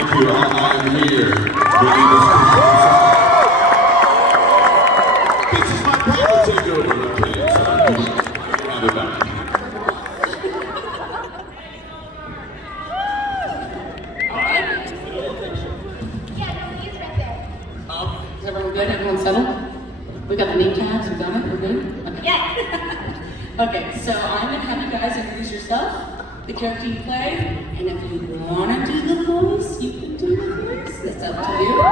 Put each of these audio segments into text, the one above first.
Thank you. I'm here. This is my private takeover. Okay, so have it back. Is everyone good? Everyone settled? We got the name tags, we got it, we're good? Okay. Yeah. Okay, so I'm gonna have you guys introduce yourself, the character you play, and if you wanna do the voice, you can do the voice. It's up to you. So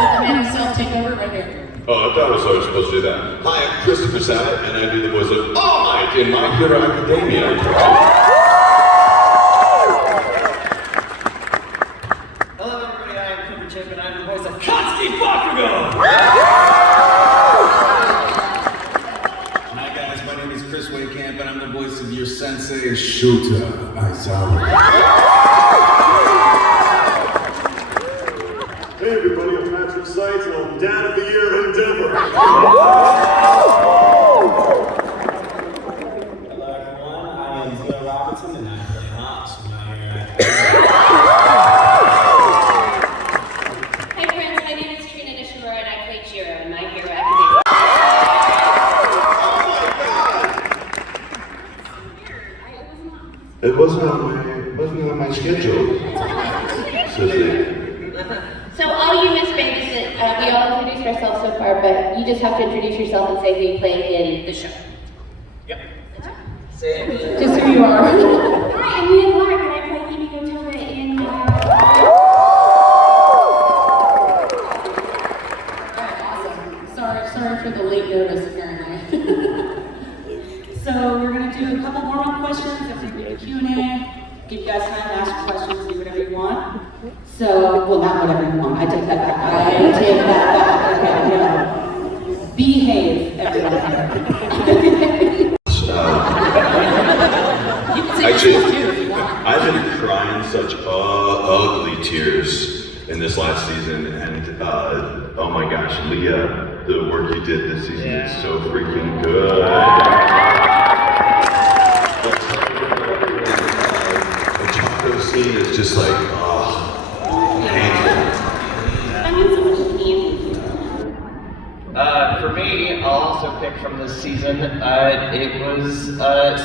let the man himself take over right here. Oh, I thought I was supposed to do that. Hi, I'm Christopher Sabat, and I do the voice of All Might in My Hero Academia. Hello everybody, I'm Clifford Chapin, I'm the voice of Kotsky Bakugo! Hi guys, my name is Wehkamp, and I'm the voice of your sensei, Shota Aizawa. Hey everybody, I'm Seitz, and I'm Dad of the Year Endeavor. Hello everyone, I am Zeno and I play Hops, and I'm here at Hi friends, my name is Trina Nishimura and I play Jiro in My Hero Academia. It wasn't on my schedule. So all you Miss Babies, we all introduced ourselves so far, but you just have to introduce yourself and say who you play in the show. Yep. Say it. Just who you are. Hi, I'm Leah and I play Amy Gotova in My Hero. Awesome. Sorry for the late notice, apparently. So we're gonna do a couple warm-up questions, then we're gonna do Q&A. Give you guys time to ask questions, do whatever you want. So, well, not whatever you want. I take that back. Okay, yeah. Behave, everyone. You can say Actually, yourself too if you want. I've been crying such ugly tears in this last season, and oh my gosh, Leah, the work you did this season is so freaking good. The taco scene is just like, painful. That means so much to me. For me, I'll also pick from this season. It was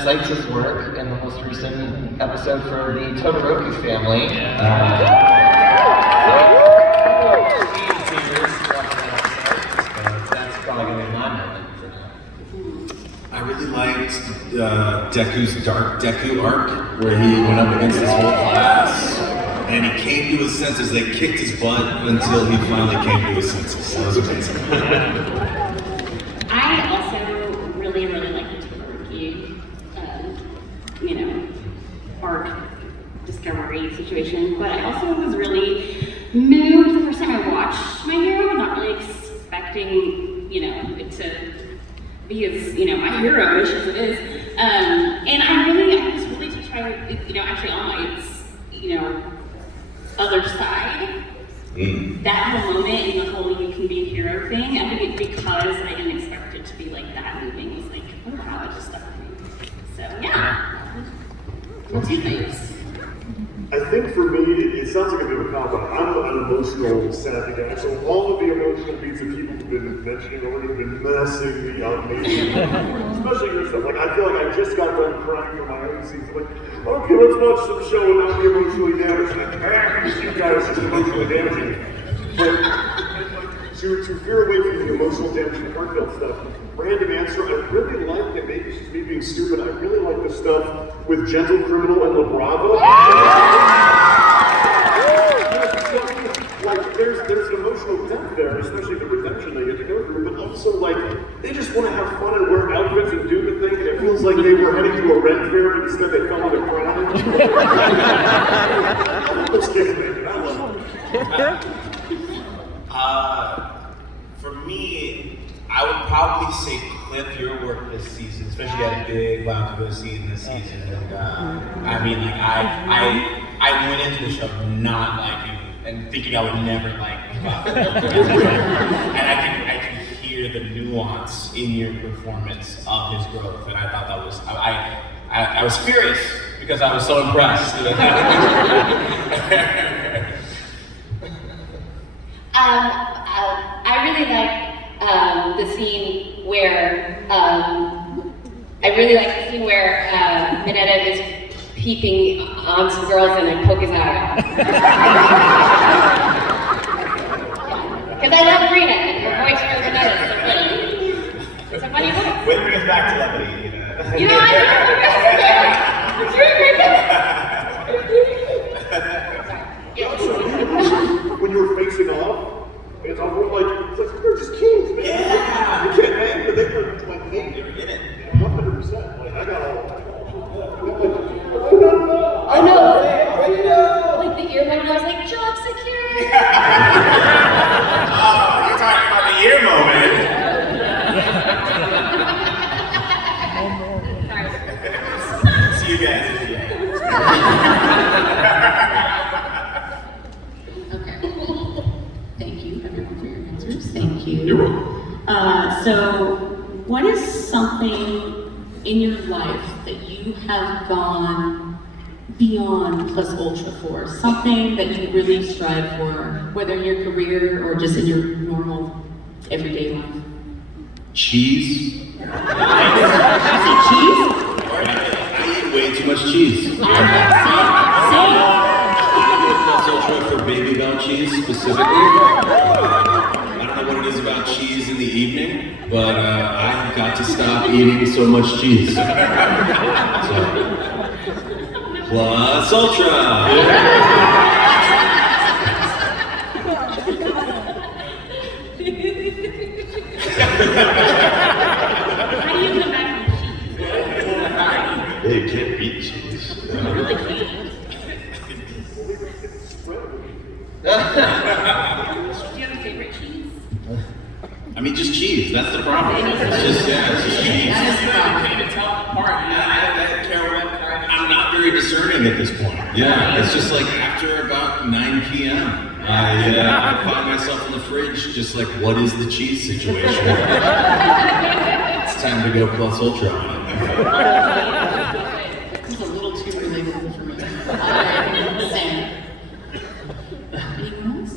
Seitz's work in the most recent episode for the Todoroki family. That's probably going to be my moment for now. I really liked Deku's Dark Deku arc, where he went up against his whole class, and he came to his senses. They kicked his butt until he finally came to his senses. That was amazing. I also really like the Todoroki, arc discovery situation, but I also was really moved the first time I watched My Hero, not really expecting, it to be as, my hero-ish as it is. And I was really to try, actually on my, other side. That whole moment and the whole you can be a hero thing, I think because I didn't expect it to be like that moving, was like, oh wow, it just stuck with me. So yeah. What's your things? I think for me, it sounds like a bit of a cop out. I'm an emotional, savvy guy, so all of the emotional beats that people have been mentioning already have been messing me up, maybe. Especially your stuff. Like, I feel like I just got done crying for my own scenes. Like, okay, let's watch some show and not be emotionally damaged. Like, you guys just emotionally damaging. But to veer away from the emotional damaging heartfelt stuff, random answer, I really like, and maybe it's just me being stupid, I really like the stuff with Gentle Criminal and La Bravo. Like, there's an emotional depth there, especially the redemption they get to go through, but also, like, they just want to have fun and wear outfits and do the thing, and it feels like they were heading to a rent fair, and instead they fell on the ground. Let's get it, I love it. For me, I would probably say Cliff, your work this season, especially you had a big Bakugo scene this season, and I went into the show not liking and thinking I would never like Bakugo, and I can hear the nuance in your performance of his growth, and I thought that was I was furious because I was so impressed. I really like the scene where Minetta is peeping on some girls and then poke his eye out. Because I love Trina and her voice for Minetta is so funny. It's a funny voice. Way to bring us back to levity, You know, I know. When you were facing off, it's all like they're just kids, man. Yeah. You can't hang, but they were like, hey, you're in it. 100%. Like I got all. I know. Like the earbud, I was like, job security. Oh, you're talking about the ear moment. See you guys at the end. Okay. Thank you, everyone, for your answers. Thank you. You're welcome. So, what is something in your life that you have gone beyond plus ultra for? Something that you really strive for, whether in your career or just in your normal, everyday life? Cheese. You say cheese? I eat way too much cheese. Same. Plus ultra for Baby Bell cheese specifically. I don't know what it is about cheese in the evening, but I've got to stop eating so much cheese. So, plus ultra. How do you come back from cheese? Yeah, you can't beat cheese. I really can't. Do you have a favorite cheese? I mean, just cheese. That's the problem. It's just cheese. Can't even tell them apart. I don't care what kind of I'm not very discerning at this point. Yeah, it's just like after about 9 p.m. I find myself in the fridge, just like, what is the cheese situation? It's time to go plus ultra on it. This is a little too relatable for me. Same. Anyone else?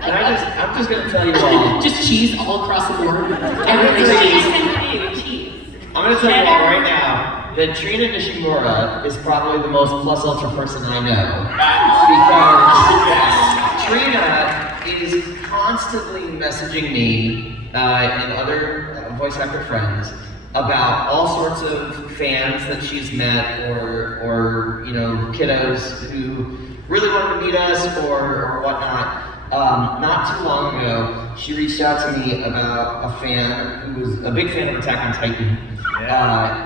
I'm just gonna tell you all. Just cheese all across the board. What Everything's do you cheese. tend to do? Cheese. I'm gonna tell you all right now that Trina Nishimura is probably the most plus ultra person I know. Because Trina is constantly messaging me and other voice actor friends about all sorts of fans that she's met or you know, kiddos who really wanted to meet us or whatnot. Not too long ago, she reached out to me about a fan who was a big fan of Attack on Titan,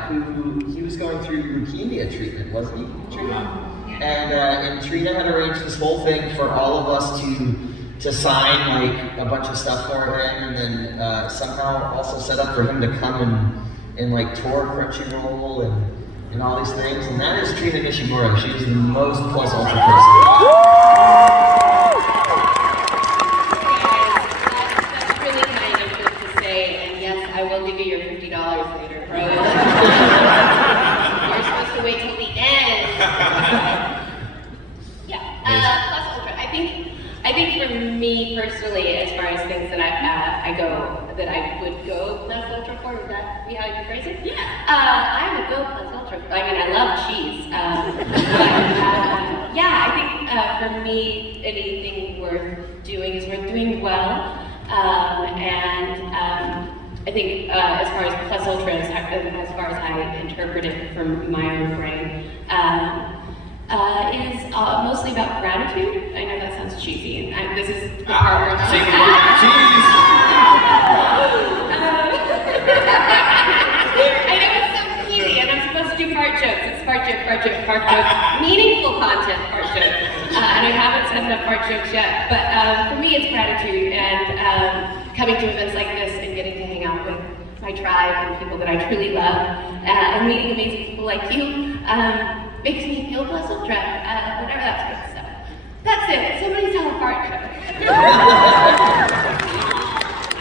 who he was going through leukemia treatment, wasn't he, Trina? And Trina had arranged this whole thing for all of us to sign like a bunch of stuff for him, and then somehow also set up for him to come and like tour Crunchyroll and all these things. And that is Trina Nishimura. She is the most plus ultra person. That's really kind of good to say, and yes, I will give you your $50 later, bro. You're supposed to wait till the end. Yeah, plus ultra. I think for me personally, as far as things that I would go plus ultra for, would that be how you phrase it? Yeah. I would go plus ultra. I mean, I love cheese. Yeah, I think for me, anything worth doing is worth doing well. I think as far as plus ultra, as far as I interpret it from my own brain, is mostly about gratitude. I know that sounds cheesy, and this is the part where Say the word cheese. I know it sounds cheesy, and I'm supposed to do fart jokes. It's fart joke, meaningful content fart joke. And I haven't said enough fart jokes yet, but for me it's gratitude and coming to events like this and getting to hang out with my tribe and people that I truly love and meeting amazing people like you makes me feel plus ultra, whatever that's good stuff. That's it. Somebody tell a fart joke.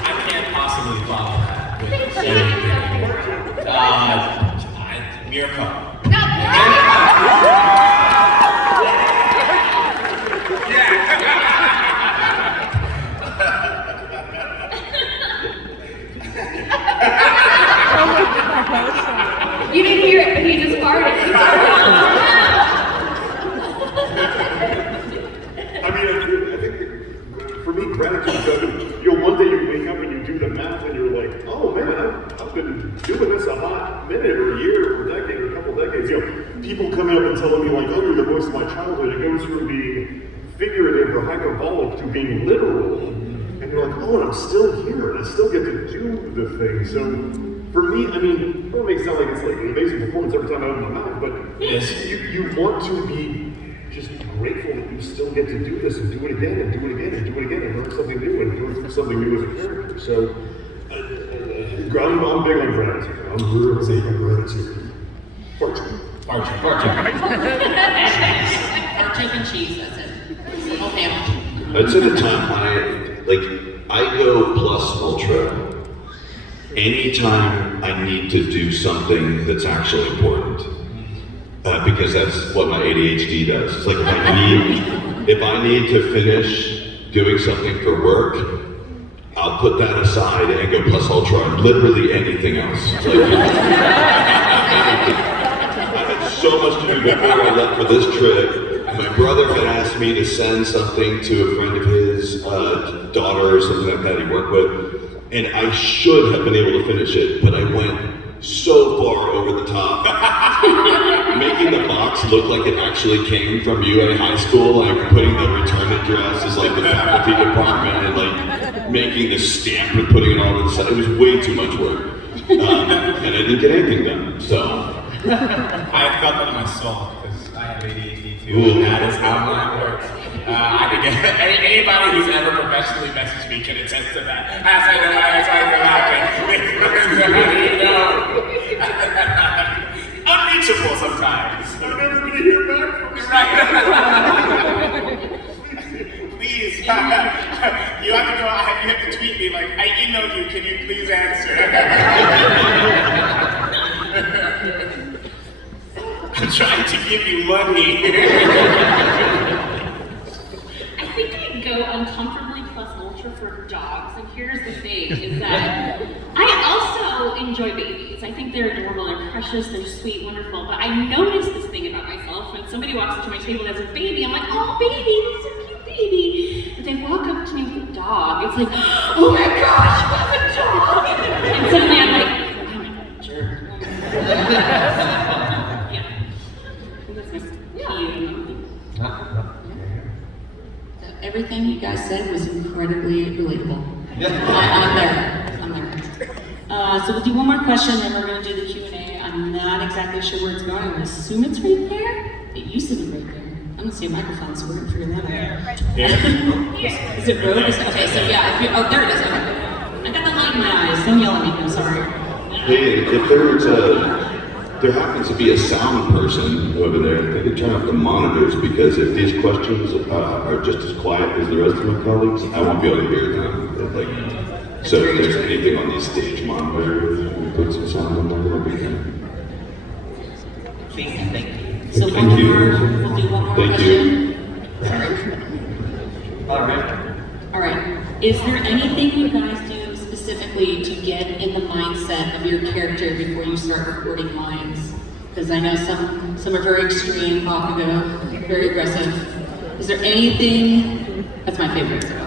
I can't possibly follow that. Thank you. Miracle. No, He just farted. I mean, I think for me, gratitude is that, one day you wake up and you do the math and you're like, oh man, I've been doing this a hot minute or a year or a decade or a couple decades. People coming up and telling me like, oh, you're the voice of my childhood. It goes from being figurative or hyperbolic to being literal. And you're like, oh, and I'm still here and I still get to do the thing. So for me, I mean, it don't make it sound like it's like an amazing performance every time I open my mouth, but Yes. you want to be just grateful that you still get to do this and do it again and do it again and do it again and learn something new and do something new as a character. So I'm big on gratitude. I'm really big on gratitude. Fortune. Chicken cheese, that's it. Oh, damn. I'd say the time I go plus ultra anytime I need to do something that's actually important. Because that's what my ADHD does. It's like if I need to finish doing something for work, I'll put that aside and go plus ultra on literally anything else. Like, I had so much to do before I left for this trip. My brother had asked me to send something to a friend of his daughter or something like that he worked with, and I should have been able to finish it, but I went so far over the top, making the box look like it actually came from you at high school, like putting the return address as like the faculty department and like making the stamp and putting it all over the side. It was way too much work, and I didn't get anything done. So I felt that in my soul because I have ADHD too, and that is how mine works. I could get anybody who's ever professionally messaged me can attest to that. Unreachable sometimes. I'm never going to hear back from you. Right. Please, you have to go. You have to tweet me like, I emailed you. Can you please answer? I'm trying to give you money. I think I'd go uncomfortably plus ultra for dogs, and here's the thing, is that I also enjoy babies. I think they're adorable, they're precious, they're sweet, wonderful, but I notice this thing about myself. When somebody walks up to my table and has a baby, I'm like, oh baby, that's a cute baby. But they walk up to me with a dog, it's like, oh my gosh, you have a dog! And suddenly I'm like, oh my god, jerk. Yeah. That's my Everything you guys said was incredibly relatable. I'm there. So we'll do one more question, and we're going to do the Q&A. I'm not exactly sure where it's going. I'm going to assume it's right there. It used to be right there. I don't see a microphone, so we're going to figure that out. Is it road? Okay, so yeah. There it is. Okay. I got the light in my eyes. Don't yell at me. I'm sorry. hey, if there happens to be a sound person over there, they could turn off the monitors, because if these questions are just as quiet as the rest of my colleagues, I won't be able to hear them. So if there's anything on these stage monitors, we put some sound on there, that'll be good. Thank you. So we'll do one more Thank question. All right. All right. Is there anything you guys do specifically to get in the mindset of your character before you start recording lines? Because I know some are very extreme, Bakugo, very aggressive. Is there anything? That's my favorite. So.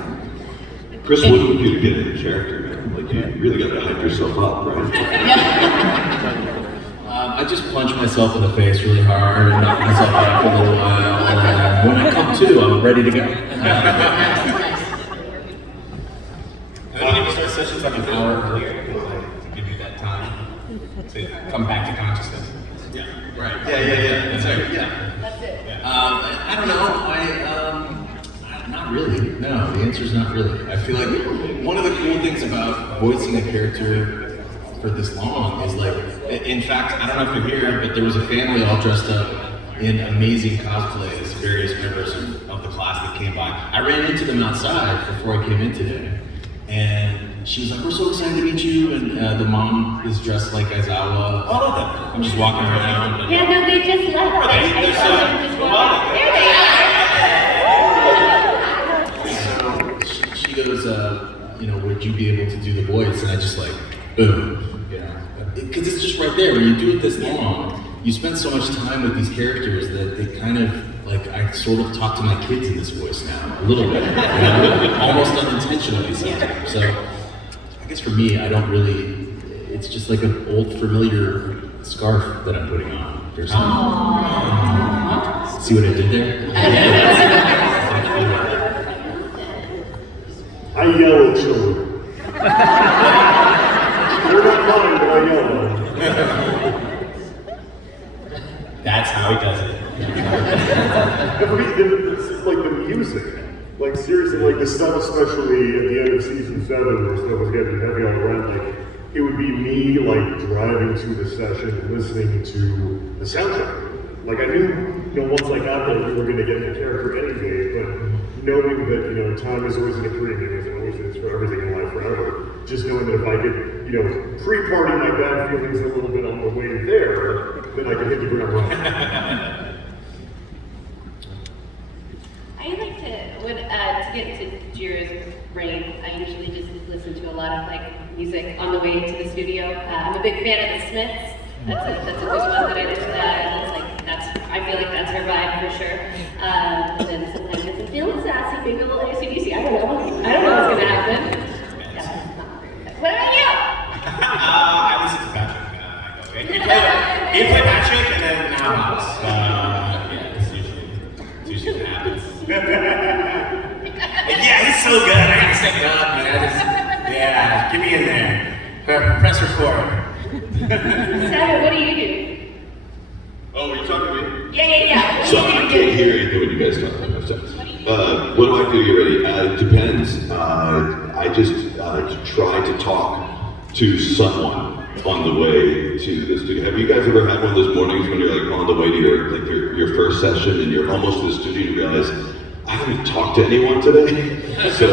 Chris, what would you get in a character, man? Like, you really got to hype yourself up, right? I just punch myself in the face really hard and knock myself out for a little while. And when I come to, I'm ready to go. I think you start sessions like an hour earlier, to give you that time to come back to consciousness. Yeah, right. Yeah. That's right. Yeah. That's it. I don't know. Not really. No, the answer is not really. I feel like one of the cool things about voicing a character for this long is like, in fact, I don't know if you're here, but there was a family all dressed up in amazing cosplays, various members of the class that came by. I ran into them outside before I came in today, and she was like, "We're so excited to meet you," and the mom is dressed like Aizawa. All of them. I'm just walking around. Yeah, no, they just left. They're so There they are. So she goes, would you be able to do the voice? And I just like, boom, because it's just right there. When you do it this long, you spend so much time with these characters that they kind of, like, I sort of talk to my kids in this voice now, a little bit, almost unintentionally sometimes. So I guess for me, I don't really, it's just like an old familiar scarf that I'm putting on. Or something. See what I did there? I yell at children. They're not mine, but I yell at them. That's how he does it. It's like the music. Like seriously, like the stuff, especially at the end of season 7, where stuff was getting heavy all around, like it would be me like driving to the session and listening to the soundtrack. Like I knew, once I got there, we were going to get into character anyway, but knowing that, time is always in a premium, as it always is for everything in life forever, just knowing that if I could, pre-party my bad feelings a little bit on the way there, then I could hit the ground running. I like to get into Jira's brain, I usually just listen to a lot of music on the way to the studio. I'm a big fan of the Smiths. That's a good one that I listen to. I feel like that's her vibe for sure. And then sometimes if I'm feeling sassy, maybe a little AC/DC. I don't know what's gonna happen. What about you? I listen to Patrick. You play Patrick and then now Mouse. It's usually what happens. Yeah, he's so good. I gotta step it up, man. Get me in there. Press record. Sabat, what do you do? Oh, are you talking to me? Yeah. So I can't hear anything when you guys talk about stuff. What do I do to get ready? It depends. I just try to talk to someone on the way to the studio. Have you guys ever had one of those mornings when you're on the way to your first session and you're almost to the studio and you realize, I haven't talked to anyone today? So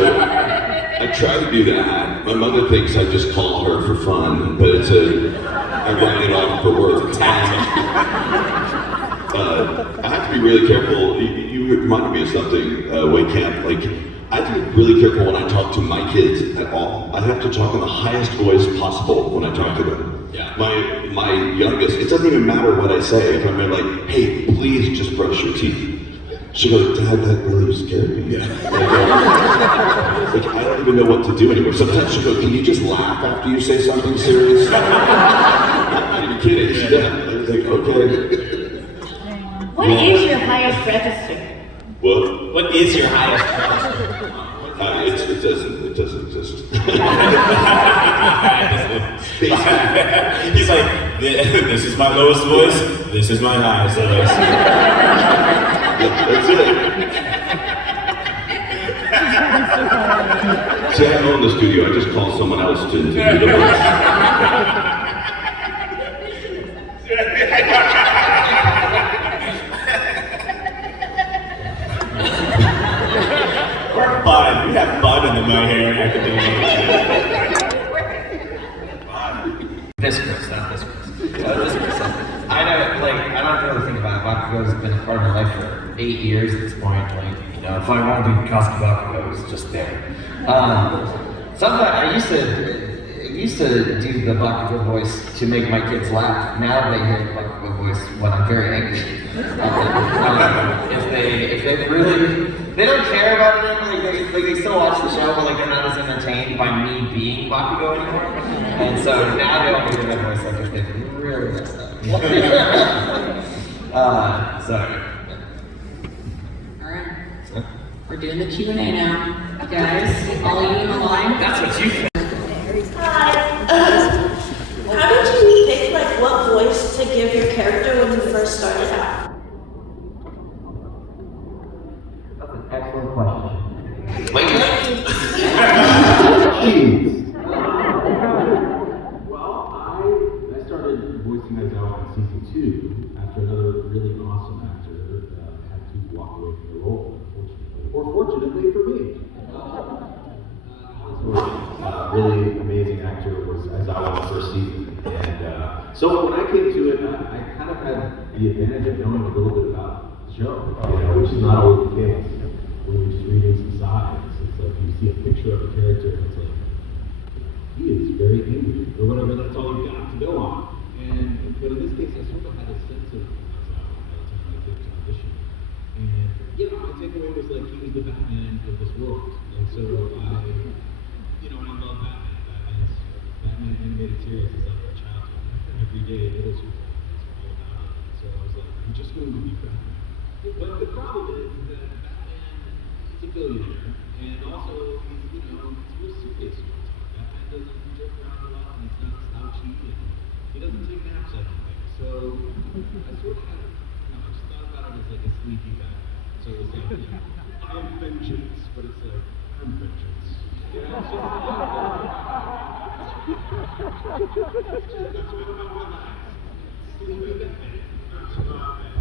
I try to do that. My mother thinks I just call her for fun, but I write it off for work. I have to be really careful. You reminded me of something, Wehkamp. I have to be really careful when I talk to my kids at all. I have to talk in the highest voice possible when I talk to them. Yeah. My youngest, it doesn't even matter what I say. If I'm like, hey, please just brush your teeth. She goes, Dad, that really scared me. Yeah. I don't even know what to do anymore. Sometimes she goes, can you just laugh after you say something serious? I'm not even kidding. She does. I was like, okay. What is your highest register? What? What is your highest register? It doesn't exist. He's like, this is my lowest voice, this is my highest voice. That's it. See, I own the studio. I just call someone else to do the voice. Or bun. You have bun in my hair and everything. Viscous, not viscous. Viscous. I don't really think about it. Bakugo's been a part of my life for 8 years at this point. If I want to do Kosuke Bakugo, it's just there. Sometimes I used to do the Bakugo voice to make my kids laugh. Now they hear the Bakugo voice when I'm very angry. If they really, they don't care about it anymore. They still watch the show, but they're not as entertained by me being Bakugo anymore. And so now they don't hear that voice if they really messed up. Alright. We're doing the Q&A now. You guys, all of you in the line. That's what you think. Hi. How did you pick what voice to give your character when you first started out? That's an excellent question. Well, I started voicing myself in season 2 after another really awesome actor had to walk away from the role, unfortunately. Or fortunately for me. Really amazing actor was Aizawa in the first season. And so when I came to it, I kind of had the advantage of knowing a little bit about the show, which is not always the case. When you're just reading some sides, it's like you see a picture of a character and it's like, he is very angry, or whatever, that's all you've got to go on. But in this case, I sort of had a sense of this world. And so I, you know, and I love Batman. Batman animated series is like a childhood. Every day, middle school, it's all about it. So I was like, I'm just going to be Batman. But the problem is that Batman is a billionaire, and also he's, you know, he's real serious. Batman doesn't joke around a lot, and he's not slouchy, and he doesn't take naps, I don't think. So I sort of had, you know, I just thought about it as like a sleepy Batman. So it was like, you know, I am vengeance, but it's like, I'm vengeance. You know, it's just, that's what I'm relaxed. Sleepy Batman. That's what I'm at.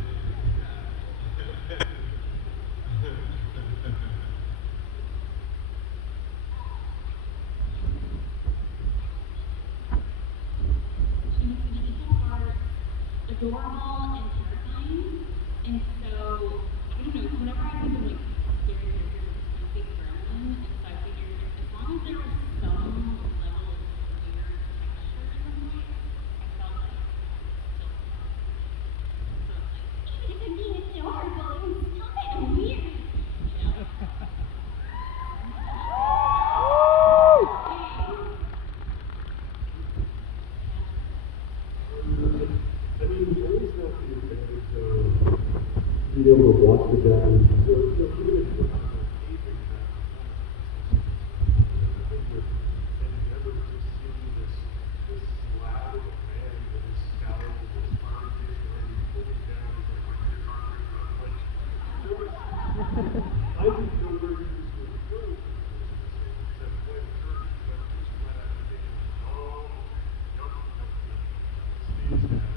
Adorable and terrifying, and so I don't know. Whenever I think of like scary characters, I think gremlin, and so I figured as long as there was some level of weird texture in the voice, I felt like still so it's like even if I'm being adorable, it was still kind of weird, you know. I mean, we always have the advantage of being able to watch the Japanese. So, you know, even if you're not an amazing and never just seeing this slab of a man with his scowl with his smiley face and then he's looking down, he's like, my kids aren't big enough. Like, there was, I didn't know where he was going to go with this. That point of journey, but just right out of the gate, oh, yup. Stage guy.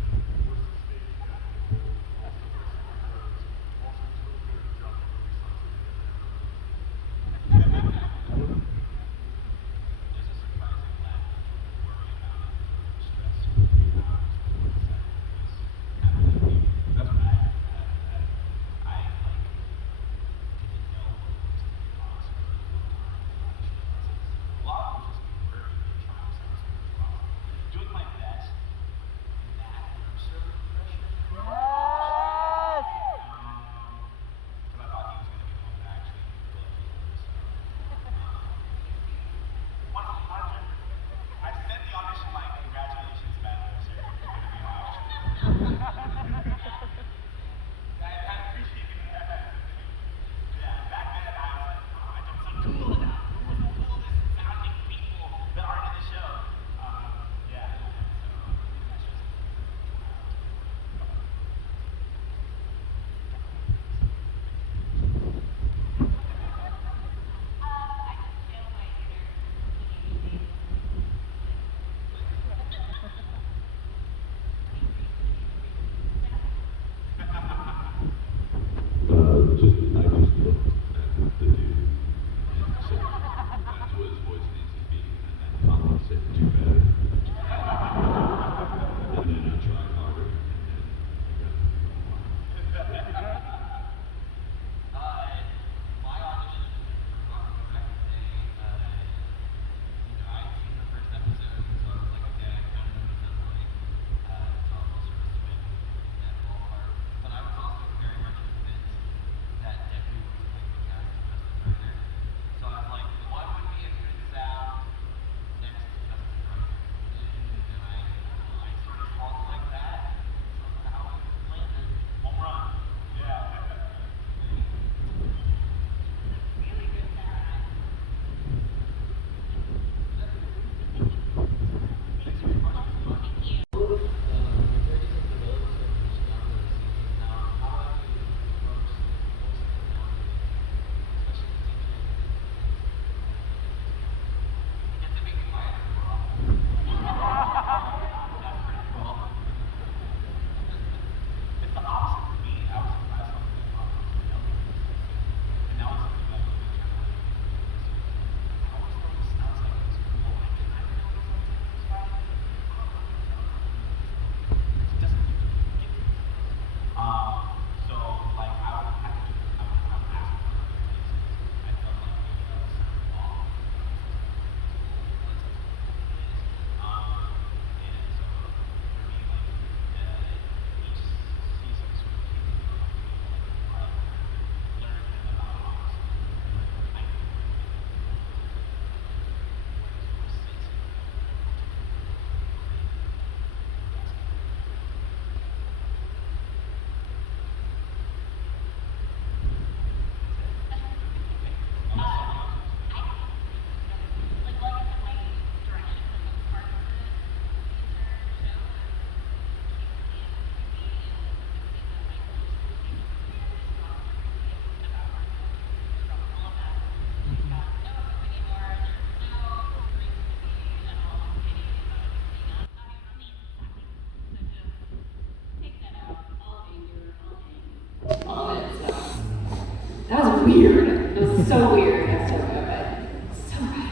weird. It was so weird. That's so good. So good.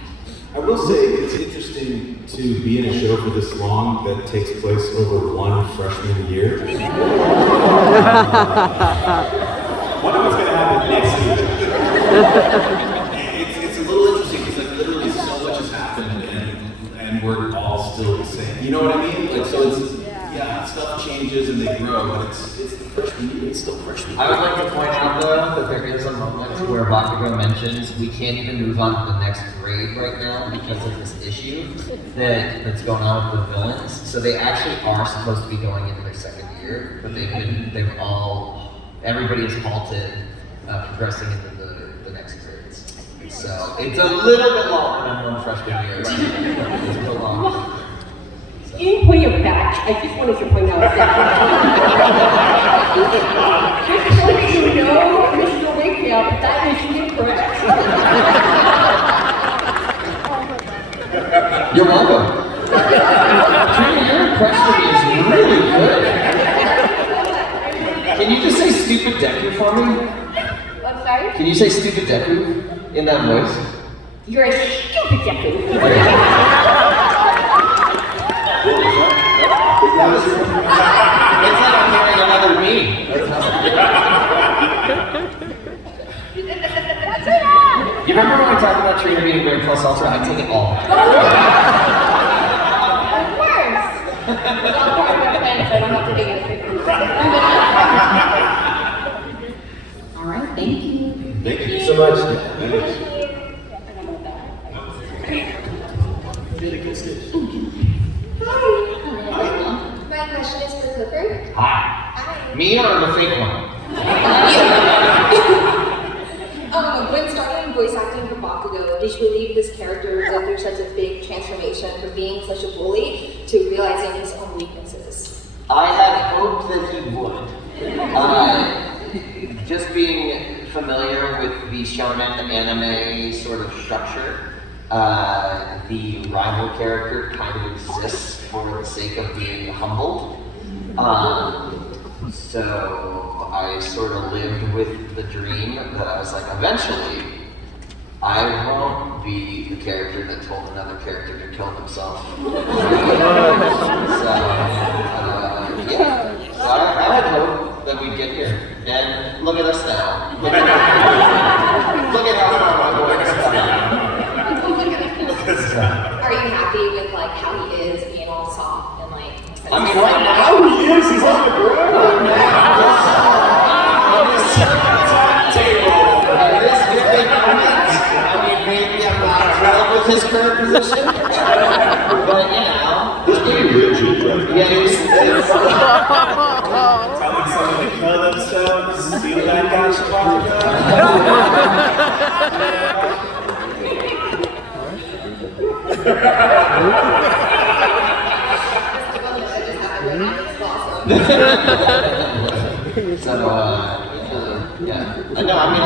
I will say it's interesting to be in a show for this long that takes place over one freshman year. Wonder what's going to happen next year. It's a little interesting because like literally so much has happened and we're all still the same. You know what I mean? Like so it's stuff changes and they grow, but it's the freshman year. It's still freshman year. I would like to point out though that there is a moment where Bakugo mentions we can't even move on to the next grade right now because of this issue that's going on with the villains. So they actually are supposed to be going into their second year, but everybody is halted progressing into the next grades. So it's a little bit longer than one freshman year. Right? It's still long. In point of fact, I just wanted to point out that just so that you know, Mr. Wehkamp, that is incorrect. You're welcome. Trina, your impression is really good. Can you just say stupid Deku for me? I'm sorry? Can you say stupid Deku in that voice? You're a stupid Deku. It's like I'm hearing another me. You remember when we talked about Trina being very close also? I take it all back. Of course. It's all part of my plan, so I don't have to take it. All right, thank you. Thank you so much. My question is for Clifford. Hi. Me or the fake one? When starting voice acting for Bakugo, did you believe this character would go through such a big transformation from being such a bully to realizing his own weaknesses? I had hoped that he would. Just being familiar with the shonen anime sort of structure, the rival character kind of exists for the sake of being humbled. So I sort of lived with the dream that I was like, eventually, I won't be the character that told another character to kill themselves. So I had hope that we'd get here. And look at us now. Look at how far my voice is coming. Are you happy with like how he is being all soft and like? I mean, right now he is. He's on the ground. Maybe I'm not thrilled with his current position, but you know, It's pretty rigid, right? yeah, it's Telling someone to kill themselves, steal that guy's Bakugo. So, yeah. I know, I mean,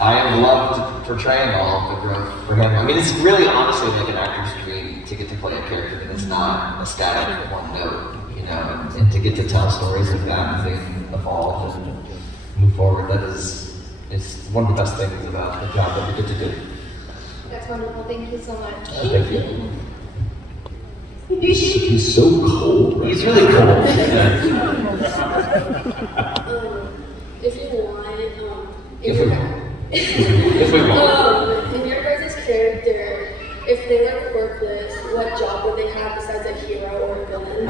I have loved portraying all of the growth for him. I mean, it's really honestly like an actor's dream to get to play a character that is not a static one note, you know, and to get to tell stories like that and they evolve and move forward. It's one of the best things about the job that we get to do. That's wonderful. Thank you so much. Thank you. He's so cold. Right? He's really cool. If you want, If we want. if your guys' character, if they were workless, what job would they have besides a hero or a villain?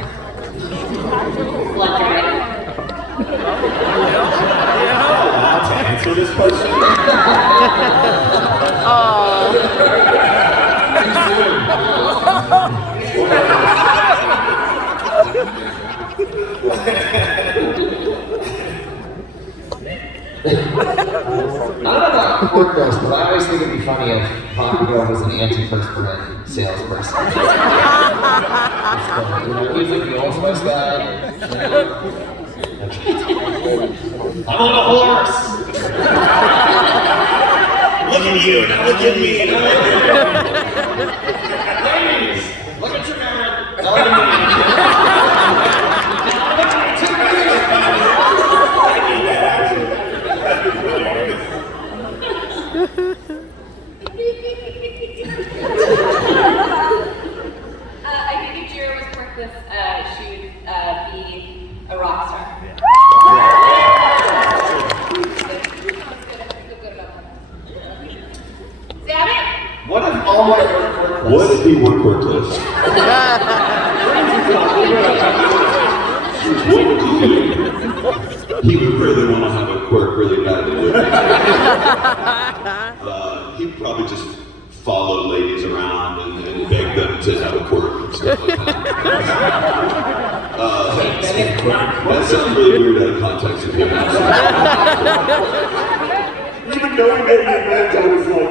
Blood drive. To answer this question. I don't know about court girls, but I always think it'd be funny if Bakugo was an anti-perspirant salesperson. He's like the old Swiss guy. I'm on a horse! Look at you, now look at me. Ladies, look at your man. Now look at me. a rock star. Sabat? What if all my work worthless? What if he worked worthless? What would you do? He would really want to have a quirk really badly. He'd probably just follow ladies around and beg them to have a quirk and stuff like that. That sounds really weird out of context if you ask me. Even knowing that you meant, I was like,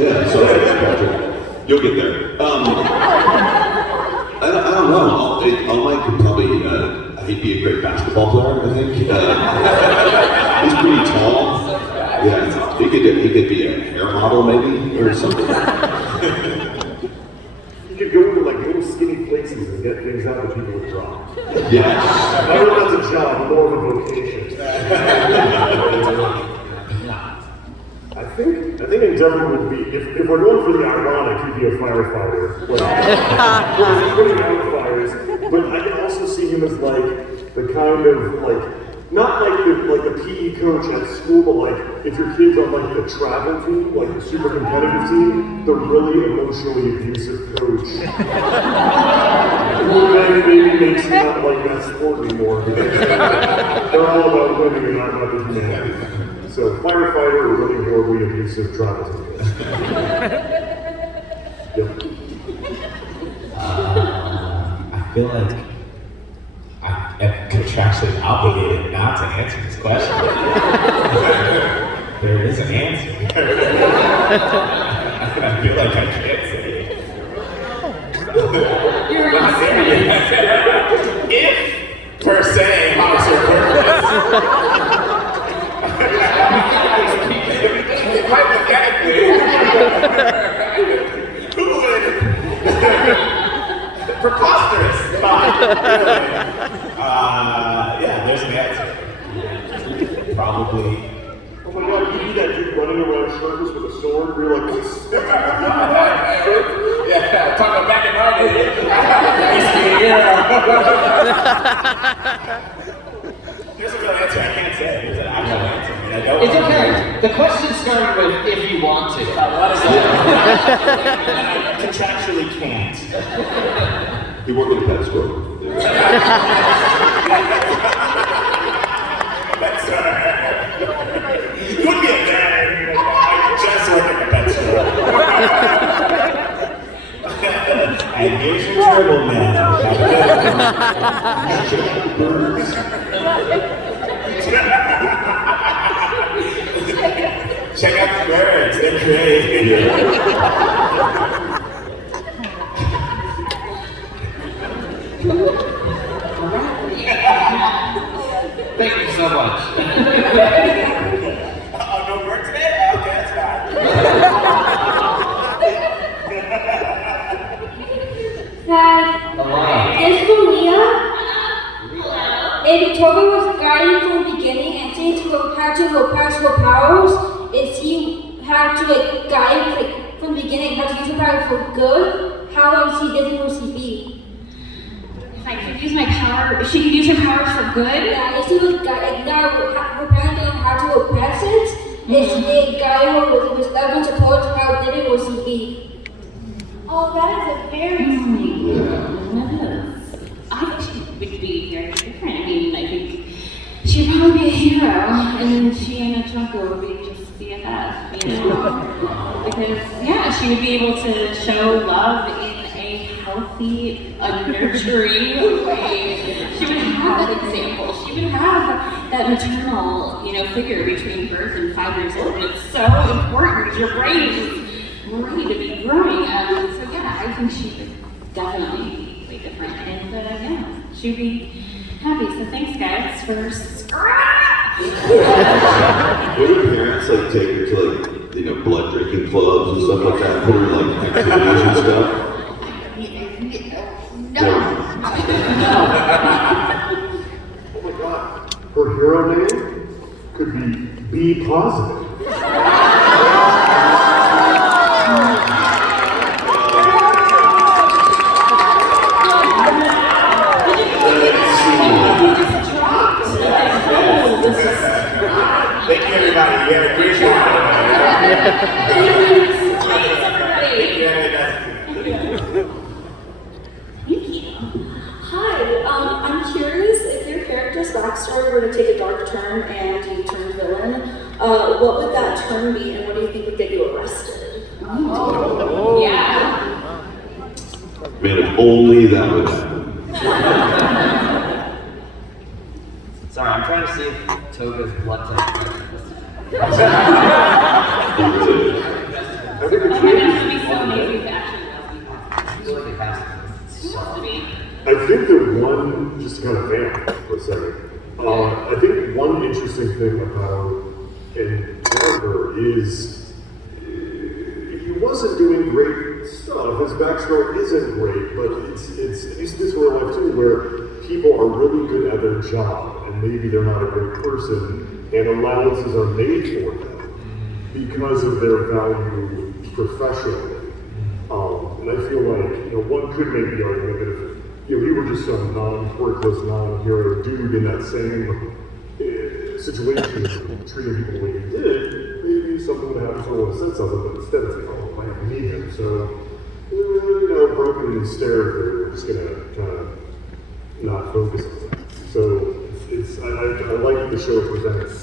Yeah, so Patrick, you'll get there. I don't know. All Mike could probably, he'd be a great basketball player, I think. He's pretty tall. Yeah, he could be a hair model maybe, or something. you could go into like little skinny places and get things out that people would drop. Yes. I don't know if that's a job, but more of a vocation. I think endeavor would be, if we're going for the ironic, he'd be a firefighter. Like, he's putting out fires, but I can also see him as like the kind of like, not like the PE coach at school, but like if your kid's on like the travel team, like the super competitive team, the really emotionally abusive coach. Who then maybe makes you not like that sport anymore. They're all about winning and not about the humanity. So firefighter or really horribly abusive travel team. Yep. I feel like I am contractually obligated not to answer this question. There is an answer. I feel like I can't say it. If, per se, house or purpose, hypothetically, who would? Preposterous. Yeah, there's an answer. Probably. Oh my god, you need that dude running around shirtless with a sword, you're like, this. Yeah, talking back in our day. There's a real answer I can't say. There's an actual answer. It's okay. The question started with if you want to. What is that? Contractually can't. You work at a pet store. That's you wouldn't be a man. I just work at the pet store. And here's your turtle man. Check out the birds, they're great. Thank you so much. Oh, no work today? Okay, that's fine. Dad, this for Leah. If Toba was guiding from the beginning and Saints had to go past her powers, if he had to guide from the beginning, had to use her power for good, how is he different from CB? If I could use my power, if she could use her powers for good? Yeah, if she was now her parents don't have to oppress it, if they guide her with love and support, how different was CB? Oh, that is a very sweet. I think she would be very different. I mean, I think she'd probably be a hero, and then she and Ochako would be just BFF, you know? Because, yeah, she would be able to show love in a healthy, nurturing way. She would have that example. She would have that maternal, figure between birth and 5 years old. It's so important. Your brain is ready to be growing. So, yeah, I think she would definitely be way different. And, yeah, she'd be happy. So thanks, guys, for Would your parents like take her to like blood drinking clubs and stuff like that? Put her in like activities and stuff? Oh my god. Her hero name could be positive. backstory were to take a dark turn and you turn villain, what would that turn be, and what do you think would get you arrested? Oh. Yeah. Man, if only that would happen. Sorry, I'm trying to see if Toga's blood type. I think it's That would be so amazing to actually I think that one, just to kind of vamp for a second, I think one interesting thing about Denver is he wasn't doing great stuff. His backstory isn't great, but it's this real life too, where people are really good at their job, and maybe they're not a great person, and allowances are made for them because of their value professionally. And I feel like, one could make the argument that if, he were just some non-worthless, non-hero dude in that same situation, treating people the way he did, maybe something would happen, someone would have said something, but instead it's like, oh, I need him. So, broken and stared, we're just gonna kind of not focus on it. So, I like that the show presents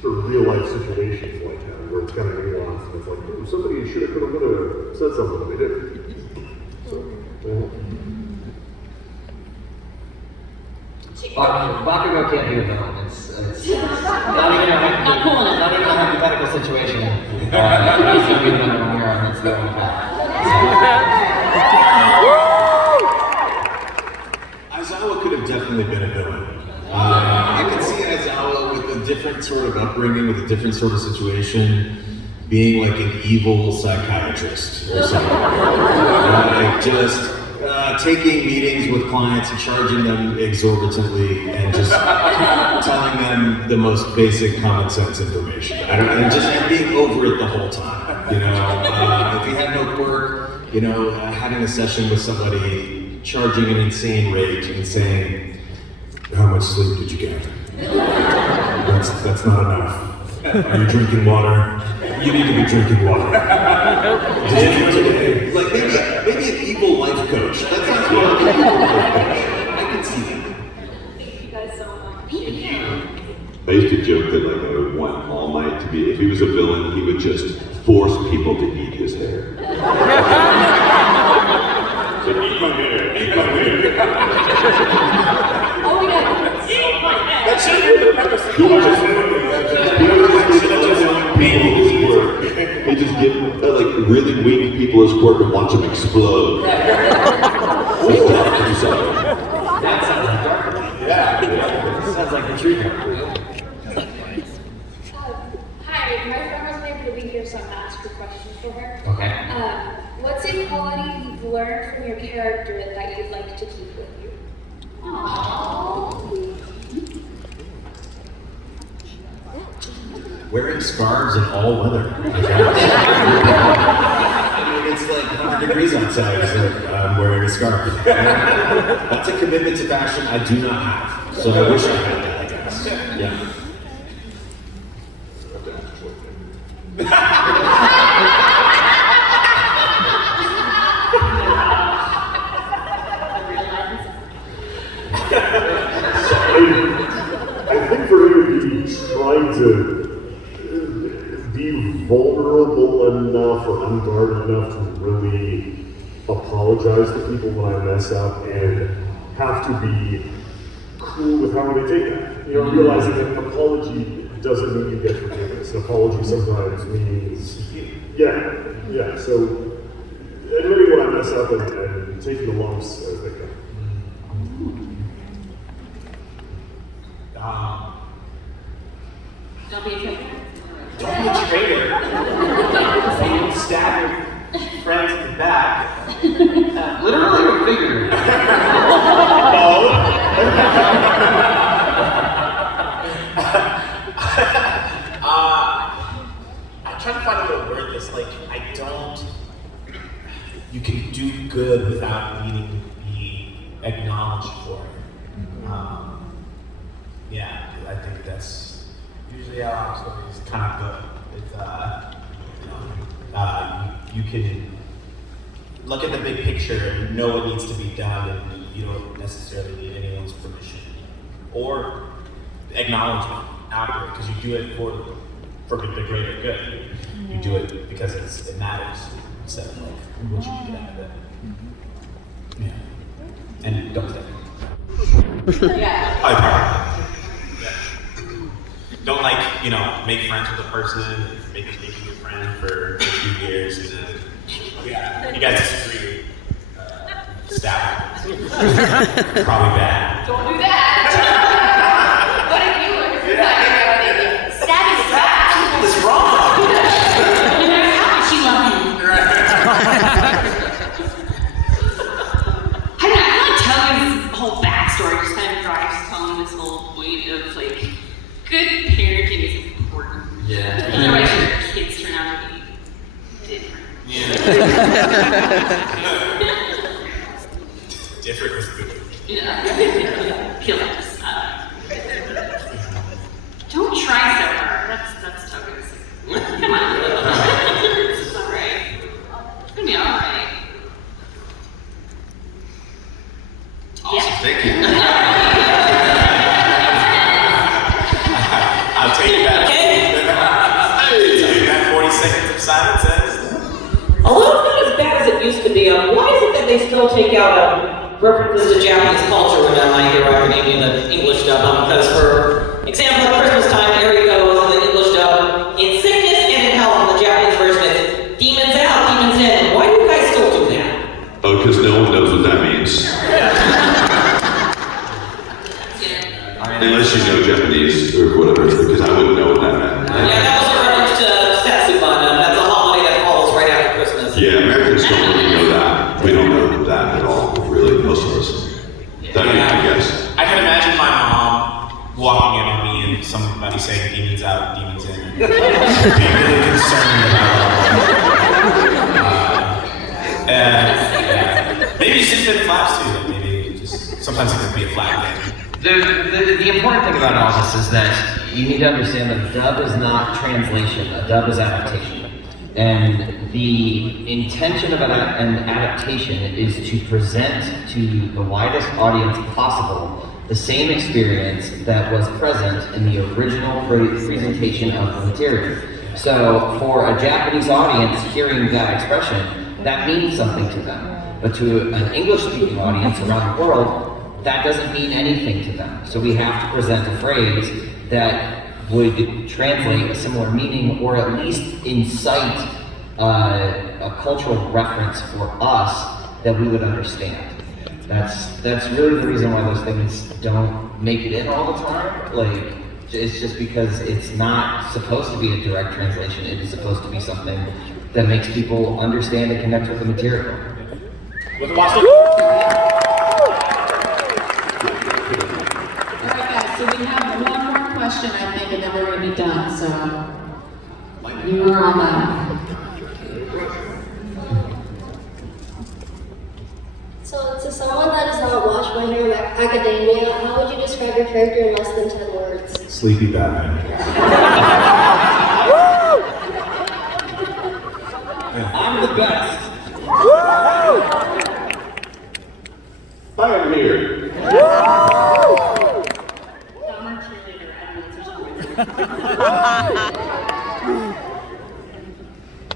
sort of real life situations like that, where it's kind of nuanced, and it's like, somebody should have, could have said something, but they didn't. So, Bakugo can't do a villain. It's not even a hypothetical situation. It's be the number one hero, and it's the only path. Aizawa could have definitely been a villain. I could see Aizawa with a different sort of upbringing, with a different sort of situation, being like an evil psychiatrist or something. Like just taking meetings with clients and charging them exorbitantly and just telling them the most basic common sense information. And just being over it the whole time. If he had no quirk, having a session with somebody, charging an insane rate and saying, how much sleep did you get? That's not enough. Are you drinking water? You need to be drinking water. Like maybe an evil life coach. That sounds more like an evil life coach. I can see that. Thank you guys so much. I used to joke that like I would want All Might to be, if he was a villain, he would just force people to eat his hair. So eat my hair, eat my hair. Oh my god. That should be the episode. He just give really weak people his quirk and watch them explode. That sounds like dark. Yeah. Sounds like the truth. Hi, my friend wasn't able to be here, so I'm gonna ask a question for her. Okay. What's a quality you've learned from your character that you'd like to keep with you? Wearing scarves in all weather. It's like 100 degrees outside, so I'm wearing a scarf. That's a commitment to fashion I do not have. So I wish I had that, I guess. Yeah. I think for me, trying to be vulnerable enough or unguarded enough to really apologize to people when I mess up and have to be cool with how they take that. Realizing that an apology doesn't mean you get forgiveness. An apology sometimes means, yeah. So admitting when I mess up and taking the lumps as they come. Don't be a traitor. Don't be a traitor. Don't stab your friends in the back. Literally or figuratively? I'm trying to find a good word this. You can do good without needing to be acknowledged for it. I think that's usually how our stories kind of go. You can look at the big picture and know what needs to be done, and you don't necessarily need anyone's permission. Or acknowledgement after, because you do it for the greater good. You do it because it matters instead of like what you can get out of it. Yeah. And don't stay. Yeah. High power. Don't make friends with a person and make them your friend for a few years and then you guys disagree. Stab him. Probably bad. Don't do that. What if you were stabbing trash? What's wrong? No matter how much you love him. I feel like telling this whole backstory just kind of drives home this whole point of like good parenting is important. Yeah. Otherwise your kids turn out to be different. Yeah. Different was good. Yeah. Killers. Don't try so hard. That's tough. Come on. It's alright. It's gonna be alright. Awesome, thank you. I'll take that. Take that 40 seconds of silence as. Although it's not as bad as it used to be, why is it that they still take out references to Japanese culture when My Hero Academia in the English dub? Because for example, at Christmas time, there you go, in the English dub, in sickness and in health, in the Japanese version, it's demons out, demons in. Why do you guys still do that? Oh, because no one knows what that means. Unless you know Japanese or whatever, because I wouldn't know what that meant. Yeah, that was a reference to Setsuban. That's a holiday that falls right after Christmas. Yeah, Americans don't really know that. We don't know that at all, really, most of us. That I guess. I can imagine my mom walking in on me and somebody saying demons out, demons in. Being really concerned about maybe you should fit flaps too. Maybe just sometimes it could be a flap thing. The important thing about all this is that you need to understand that a dub is not translation, a dub is adaptation. And the intention of an adaptation is to present to the widest audience possible the same experience that was present in the original presentation of the material. So for a Japanese audience hearing that expression, that means something to them. But to an English-speaking audience around the world, that doesn't mean anything to them. So we have to present a phrase that would translate a similar meaning or at least incite a cultural reference for us that we would understand. That's really the reason why those things don't make it in all the time. Like, it's just because it's not supposed to be a direct translation. It is supposed to be something that makes people understand and connect with the material. Alright guys, so we have one more question I think and then we're going to be done, so you are on that. So to someone that has not watched My Hero Academia, how would you describe your character in less than 10 words? Sleepy Batman. I'm the best. I am here.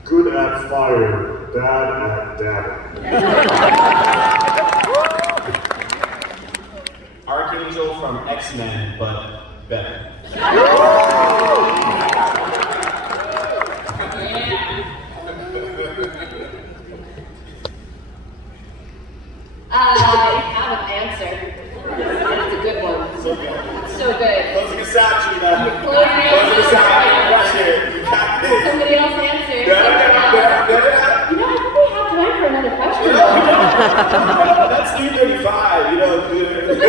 Good at fire, bad at dabbing. Archangel from X-Men, but better. I have an answer. It's a good one. So good. So good. Closing us out, Trina. Closing us out. Rush it. You got this. Somebody else answer. No. You know, I think we have time for another question. That's 3:35. You know.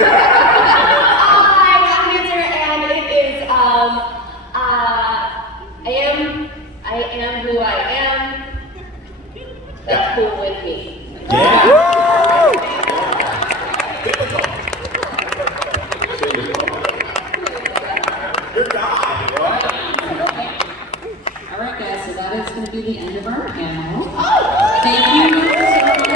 I have an answer, and it is I am who I am. That's cool with me. Yeah. Alright guys, so that is going to be the end of our panel. Thank you so much.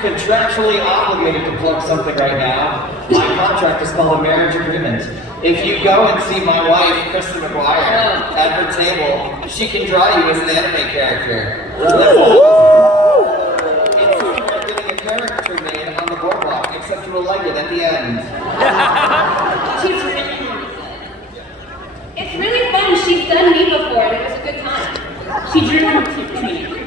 contractually obligated to plug something right now. My contract is called a marriage agreement. If you go and see my wife, Kristen McGuire, at her table, she can draw you as an anime character. It's like getting a character made on the boardwalk, except you will like it at the end. She's really good. It's really fun. She's done me before, and it was a good time. She drew Trina.